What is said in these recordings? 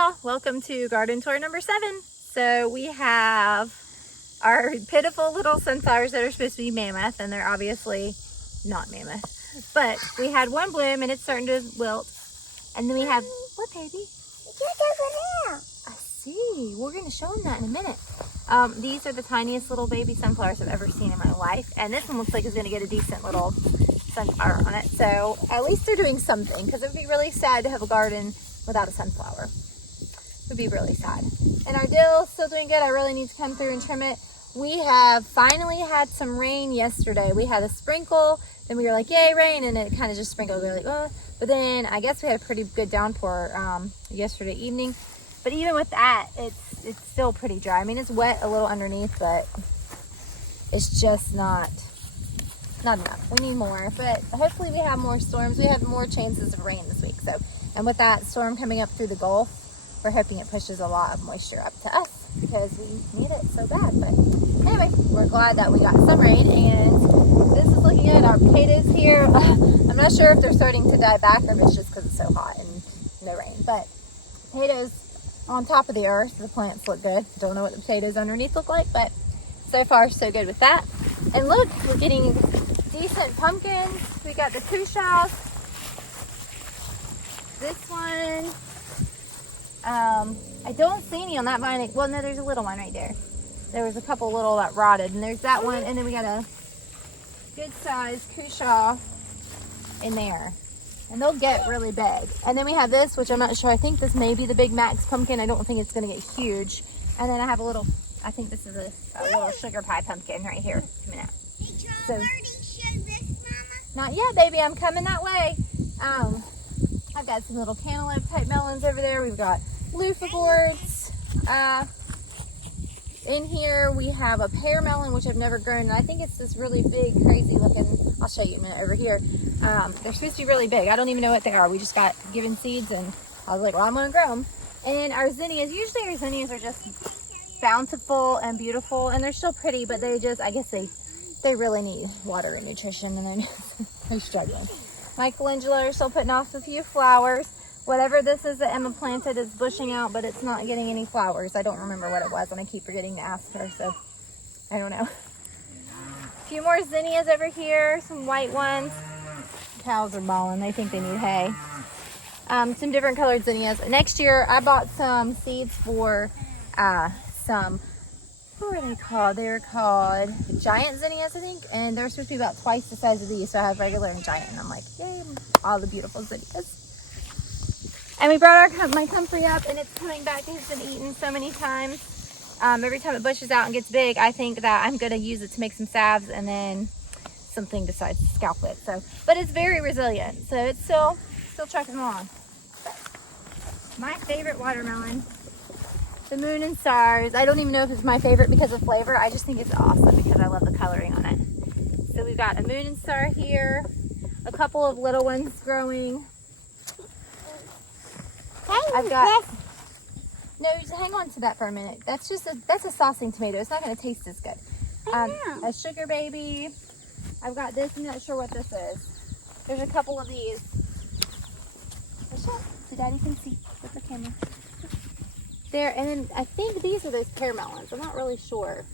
y'all, welcome to garden tour number 7. So we have our pitiful little sunflowers that are supposed to be mammoth, and they're obviously not mammoth. But we had one bloom and it's starting to wilt. And then we have, what baby? It's over there. I see, we're gonna show them that in a minute. These are the tiniest little baby sunflowers I've ever seen in my life. And this one looks like it's gonna get a decent little sunflower on it. So at least they're doing something, because it would be really sad to have a garden without a sunflower. It would be really sad. And our dill is still doing good. I really need to come through and trim it. We have finally had some rain yesterday. We had a sprinkle, then we were like, yay, rain, and it kind of just sprinkled. We were like, oh. But then I guess we had a pretty good downpour yesterday evening. But even with that, it's still pretty dry. I mean, it's wet a little underneath, but it's just not enough. We need more, but hopefully we have more storms. We have more chances of rain this week. So, and with that storm coming up through the Gulf, we're hoping it pushes a lot of moisture up to us because we need it so bad. But anyway, we're glad that we got some rain, and this is looking good. Our potatoes here, I'm not sure if they're starting to die back or if it's just because it's so hot and no rain, but potatoes on top of the earth, the plants look good. Don't know what the potatoes underneath look like, but so far so good with that. And look, we're getting decent pumpkins. We got the cushaws. This one, I don't see any on that vine. Well, no, there's a little one right there. There was a couple little that rotted, and there's that one, and then we got a good sized cushaw in there, and they'll get really big. And then we have this, which I'm not sure. I think this may be the Big Max pumpkin. I don't think it's going to get huge. And then I have a little, I think this is a little sugar pie pumpkin right here coming out. So, not yet, baby. I'm coming that way. I've got some little cantaloupe type melons over there. We've got loofah gourds. In here we have a pear melon, which I've never grown, and I think it's this really big, crazy looking. I'll show you a minute over here. They're supposed to be really big. I don't even know what they are. We just got given seeds, and I was like, well, I'm gonna grow them. And our zinnias, usually our zinnias are just bountiful and beautiful, and they're still pretty, but they just, I guess they really need water and nutrition, and they're struggling. Michelangelo are still putting off a few flowers. Whatever this is that Emma planted is bushing out, but it's not getting any flowers. I don't remember what it was, and I keep forgetting to ask her, so I don't know. A few more zinnias over here, some white ones. Cows are bawling. They think they need hay. Some different colored zinnias. Next year, I bought some seeds for some, what are they called? They're called giant zinnias, I think, and they're supposed to be about twice the size of these, so I have regular and giant, and I'm like, yay, all the beautiful zinnias. And we brought my comfrey up, and it's coming back. It's been eaten so many times. Every time it bushes out and gets big, I think that I'm going to use it to make some salves and then something besides scalp it. So, but it's very resilient, so it's still trucking along. My favorite watermelon, the Moon and Stars. I don't even know if it's my favorite because of flavor. I just think it's awesome because I love the coloring on it. So we've got a Moon and Star here, a couple of little ones growing. I've got, no, just hang on to that for a minute. That's a saucing tomato. It's not going to taste as good. A sugar baby. I've got this. I'm not sure what this is. There's a couple of these. So Daddy can see with the camera. There, and then I think these are those pear melons. I'm not really sure.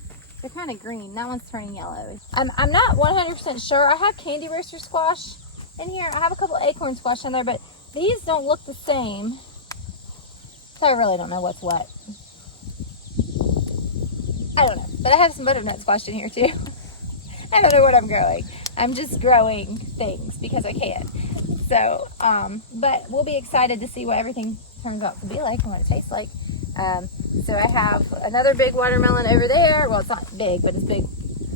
They're kind of green. That one's turning yellow. I'm not 100% sure. I have candy roaster squash in here. I have a couple acorn squash in there, but these don't look the same. So I really don't know what's what. I don't know. But I have some butternut squash in here too. I don't know what I'm growing. I'm just growing things because I can. So, but we'll be excited to see what everything turns out to be like and what it tastes like. So I have another big watermelon over there. Well, it's not big, but it's big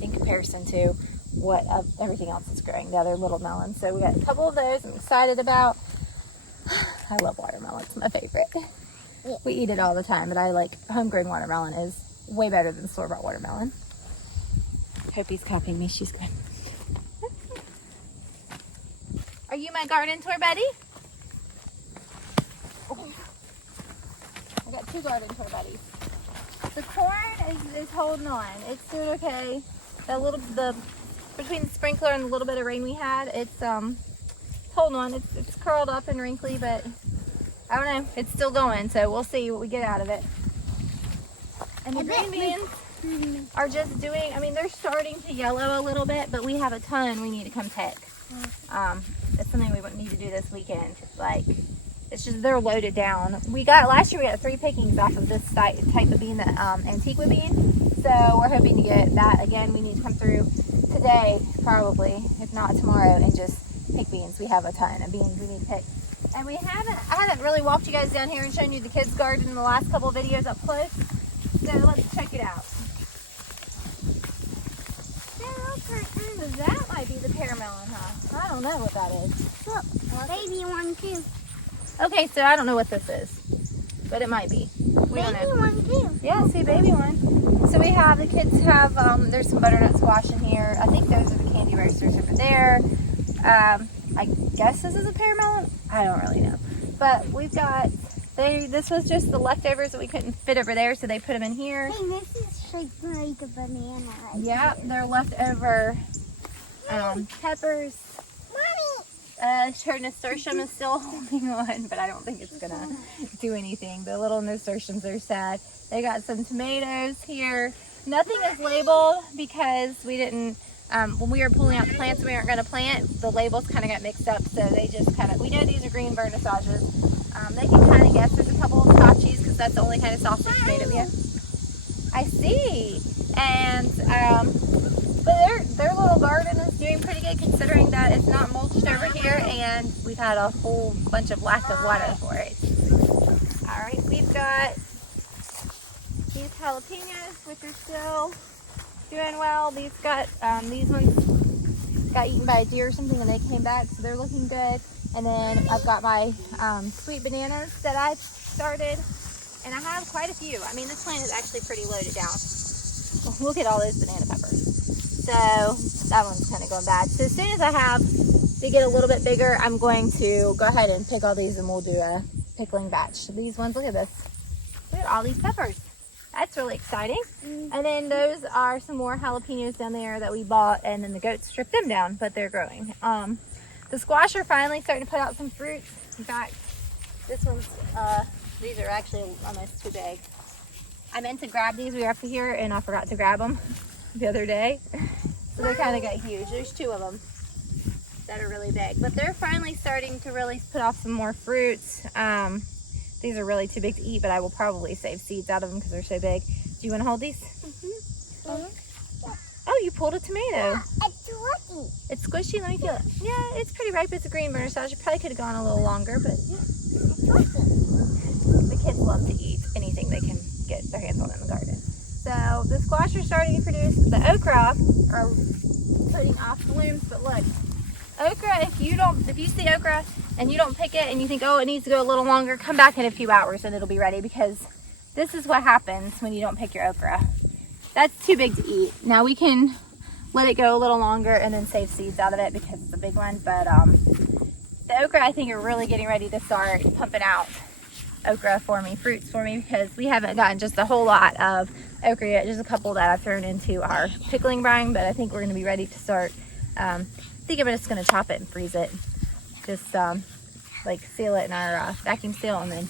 in comparison to what everything else is growing, the other little melons. So we got a couple of those I'm excited about. I love watermelon. It's my favorite. We eat it all the time, but I like homegrown watermelon is way better than store-bought watermelon. Hope he's copying me. She's good. Are you my garden tour buddy? Oh. I got 2 garden tour buddies. The corn is holding on. It's doing okay. Between the sprinkler and the little bit of rain we had, it's holding on. It's curled up and wrinkly, but I don't know. It's still going, so we'll see what we get out of it. And the green beans are just doing, I mean, they're starting to yellow a little bit, but we have a ton we need to come pick. It's something we need to do this weekend. Like, it's just, they're loaded down. Last year we got 3 pickings off of this type of bean, the Antigua bean. So we're hoping to get that again. We need to come through today, probably, if not tomorrow, and just pick beans. We have a ton of beans we need to pick. And I haven't really walked you guys down here and shown you the kids' garden in the last couple of videos up close. So let's check it out. So that might be the pear melon, huh? I don't know what that is. Look, baby one too. Okay, so I don't know what this is, but it might be. We don't know. Baby one too. Yeah, see, baby one. So the kids have, there's some butternut squash in here. I think those are the candy roasters over there. I guess this is a pear melon. I don't really know. But we've got, this was just the leftovers that we couldn't fit over there, so they put them in here. Hey, this is shaped like a banana. Right Yeah, here. they're leftover peppers. Mommy! Her nasturtium is still holding on, but I don't think it's gonna do anything. The little nasturtiums are sad. They got some tomatoes here. Nothing is labeled because we didn't, when we were pulling out the plants we weren't gonna plant, the labels kind of got mixed up, so they just kind of, we know these are green vernissages. They can kind of guess. There's a couple of Tachi's because that's the only kind of sausage tomato we have. I see. And, but their little garden is doing pretty good considering that it's not mulched over here and we've had a whole bunch of lack of water for it. All right, we've got these jalapenos, which are still doing well. These ones got eaten by a deer or something and they came back, so they're looking good. And then I've got my sweet bananas that I've started, and I have quite a few. I mean, this plant is actually pretty loaded down. Look at all those banana peppers. So that one's kind of going bad. So as soon as they get a little bit bigger, I'm going to go ahead and pick all these and we'll do a pickling batch. These ones, look at this. Look at all these peppers. That's really exciting. And then those are some more jalapenos down there that we bought, and then the goats stripped them down, but they're growing. The squash are finally starting to put out some fruits. In fact, this one's, these are actually almost too big. I meant to grab these. We were up here and I forgot to grab them the other day. So they kind of got huge. There's 2 of them that are really big. But they're finally starting to really put off some more fruits. These are really too big to eat, but I will probably save seeds out of them because they're so big. Do you want to hold these? Oh, you pulled a tomato. It's squishy. It's squishy. Let me feel it. Yeah, it's pretty ripe. It's a green vernissage. It probably could have gone a little longer, but It's squishy. the kids love to eat anything they can get their hands on in the garden. So the squash are starting to produce. The okra are putting off blooms, but look, okra, if you see okra and you don't pick it and you think, oh, it needs to go a little longer, come back in a few hours and it'll be ready, because this is what happens when you don't pick your okra. That's too big to eat. Now we can let it go a little longer and then save seeds out of it because it's a big one. But the okra, I think, are really getting ready to start pumping out okra for me, fruits for me, because we haven't gotten just a whole lot of okra yet. Just a couple that I've thrown into our pickling brine, but I think we're going to be ready to start. I think I'm just going to chop it and freeze it. Just like seal it in our vacuum seal and then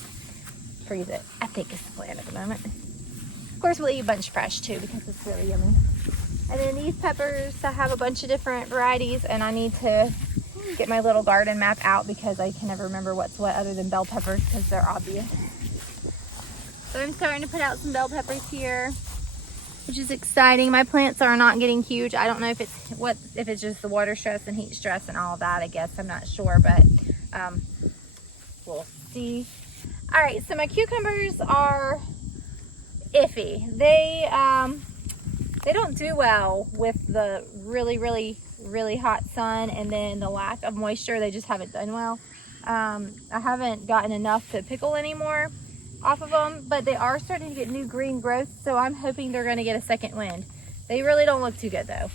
freeze it. I think is the plan at the moment. Of course, we'll eat a bunch fresh too because it's really yummy. And then these peppers, I have a bunch of different varieties, and I need to get my little garden map out because I can never remember what's what other than bell peppers because they're obvious. So I'm starting to put out some bell peppers here, which is exciting. My plants are not getting huge. I don't know if it's just the water stress and heat stress and all of that, I guess. I'm not sure, but we'll see. All right, so my cucumbers are iffy. They don't do well with the really hot sun and then the lack of moisture. They just haven't done well. I haven't gotten enough to pickle anymore off of them, but they are starting to get new green growth, so I'm hoping they're going to get a second wind. They really don't look too good though.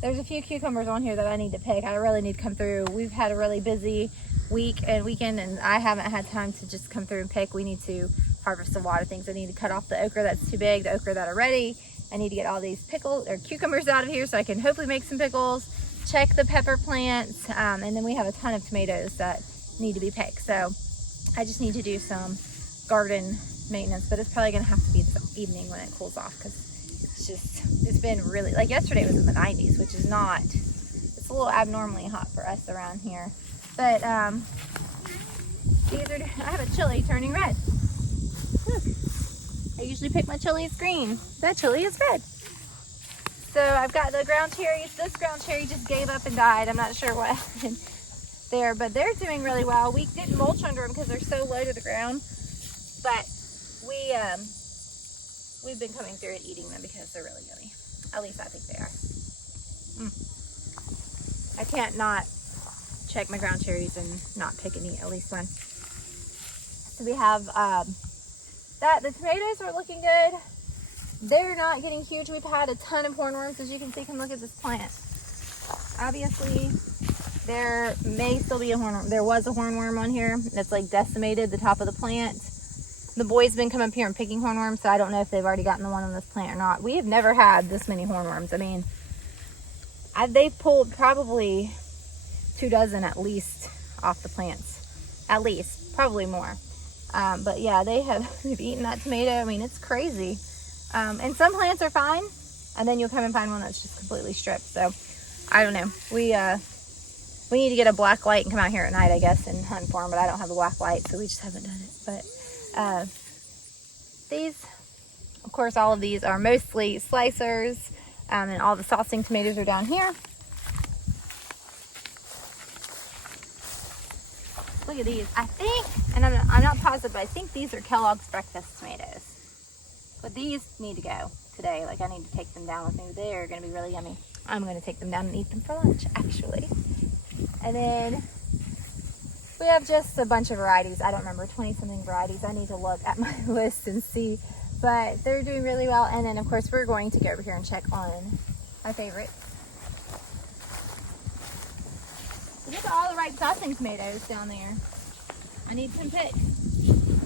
There's a few cucumbers on here that I need to pick. I really need to come through. We've had a really busy week and weekend, and I haven't had time to just come through and pick. We need to harvest a lot of things. I need to cut off the okra that's too big, the okra that are ready. I need to get all these cucumbers out of here so I can hopefully make some pickles, check the pepper plants, and then we have a ton of tomatoes that need to be picked. So I just need to do some garden maintenance, but it's probably gonna have to be this evening when it cools off, because it's been really, like yesterday was in the 90s, which is not, it's a little abnormally hot for us around here. But these are, I have a chili turning red. Look, I usually pick my chilies green. That chili is red. So I've got the ground cherries. This ground cherry just gave up and died. I'm not sure what happened there, but they're doing really well. We didn't mulch under them because they're so low to the ground, but we've been coming through and eating them because they're really yummy. At least I think they are. I can't not check my ground cherries and not pick and eat at least one. So we have the tomatoes are looking good. They're not getting huge. We've had a ton of hornworms, as you can see. Come look at this plant. Obviously, there may still be a hornworm. There was a hornworm on here that's like decimated the top of the plant. The boys been coming up here and picking hornworms, so I don't know if they've already gotten the one on this plant or not. We have never had this many hornworms. I mean, they've pulled probably 2 dozen at least off the plants. At least, probably more. But yeah, they've eaten that tomato. I mean, it's crazy. And some plants are fine, and then you'll come and find one that's just completely stripped. So I don't know. We need to get a black light and come out here at night, I guess, and hunt for them, but I don't have a black light, so we just haven't done it. But these, of course, all of these are mostly slicers, and all the saucing tomatoes are down here. Look at these. I think, and I'm not positive, but I think these are Kellogg's breakfast tomatoes. But these need to go today. Like, I need to take them down with me. They're going to be really yummy. I'm going to take them down and eat them for lunch, actually. And then we have just a bunch of varieties. I don't remember, 20-something varieties. I need to look at my list and see. But they're doing really well. And then, of course, we're going to go over here and check on my favorites. Look at all the ripe saucing tomatoes down there. I need some picks.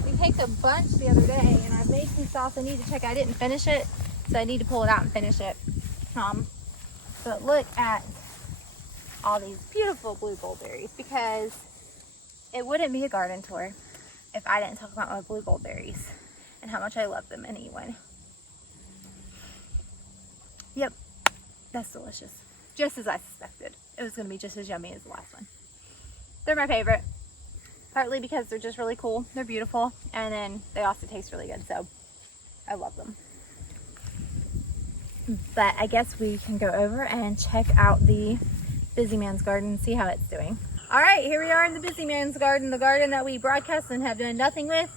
We picked a bunch the other day, and I've made some sauce. I need to check. I didn't finish it, so I need to pull it out and finish it. But look at all these beautiful blue goldberries, because it wouldn't be a garden tour if I didn't talk about my blue goldberries and how much I love them and eat one. Yep, that's delicious. Just as I suspected. It was going to be just as yummy as the last one. They're my favorite. Partly because they're just really cool. They're beautiful. And then they also taste really good. So I love them. But I guess we can go over and check out the Busy Man's garden and see how it's doing. All right, here we are in the Busy Man's garden. The garden that we broadcast and have done nothing with.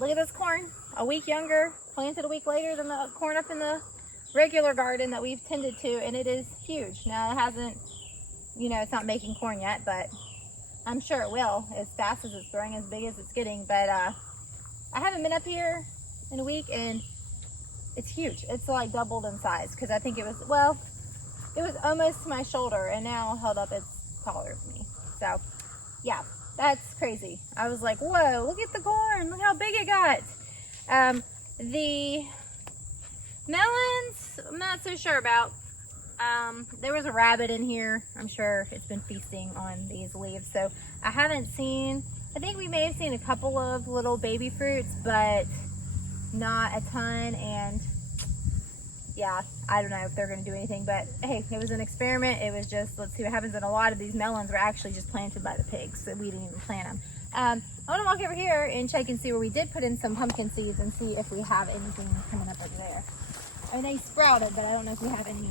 Look at this corn. A week younger. Planted a week later than the corn up in the regular garden that we've tended to. And it is huge. Now it hasn't, it's not making corn yet, but I'm sure it will as fast as it's growing, as big as it's getting. But I haven't been up here in a week, and it's huge. It's like doubled in size, because I think it was almost to my shoulder, and now held up it's taller than me. So yeah, that's crazy. I was like, whoa, look at the corn. Look how big it got. The melons, I'm not so sure about. There was a rabbit in here. I'm sure it's been feasting on these leaves. So I haven't seen, I think we may have seen a couple of little baby fruits, but not a ton. And yeah, I don't know if they're going to do anything, but hey, it was an experiment. It was just, let's see what happens. And a lot of these melons were actually just planted by the pigs, so we didn't even plant them. I want to walk over here and check and see where we did put in some pumpkin seeds and see if we have anything coming up over there. I mean, they sprouted, but I don't know if we have any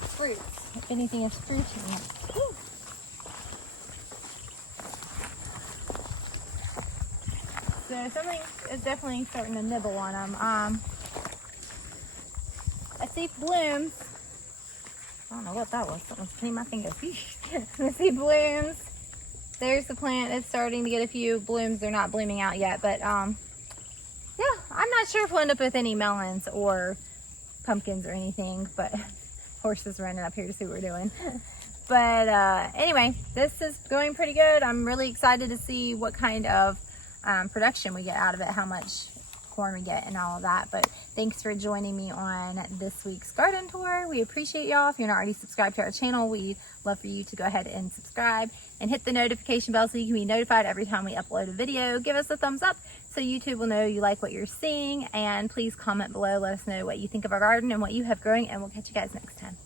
fruits, if anything is fruiting yet. Woo. So something is definitely starting to nibble on them. I see blooms. I don't know what that was. Something's cleaning my fingers. I see blooms. There's the plant. It's starting to get a few blooms. They're not blooming out yet, but yeah, I'm not sure if we'll end up with any melons or pumpkins or anything, but horses running up here to see what we're doing. But anyway, this is going pretty good. I'm really excited to see what kind of production we get out of it, how much corn we get and all of that. But thanks for joining me on this week's garden tour. We appreciate y'all. If you're not already subscribed to our channel, we'd love for you to go ahead and subscribe and hit the notification bell so you can be notified every time we upload a video. Give us a thumbs up so YouTube will know you like what you're seeing, and please comment below. Let us know what you think of our garden and what you have growing, and we'll catch you guys next time.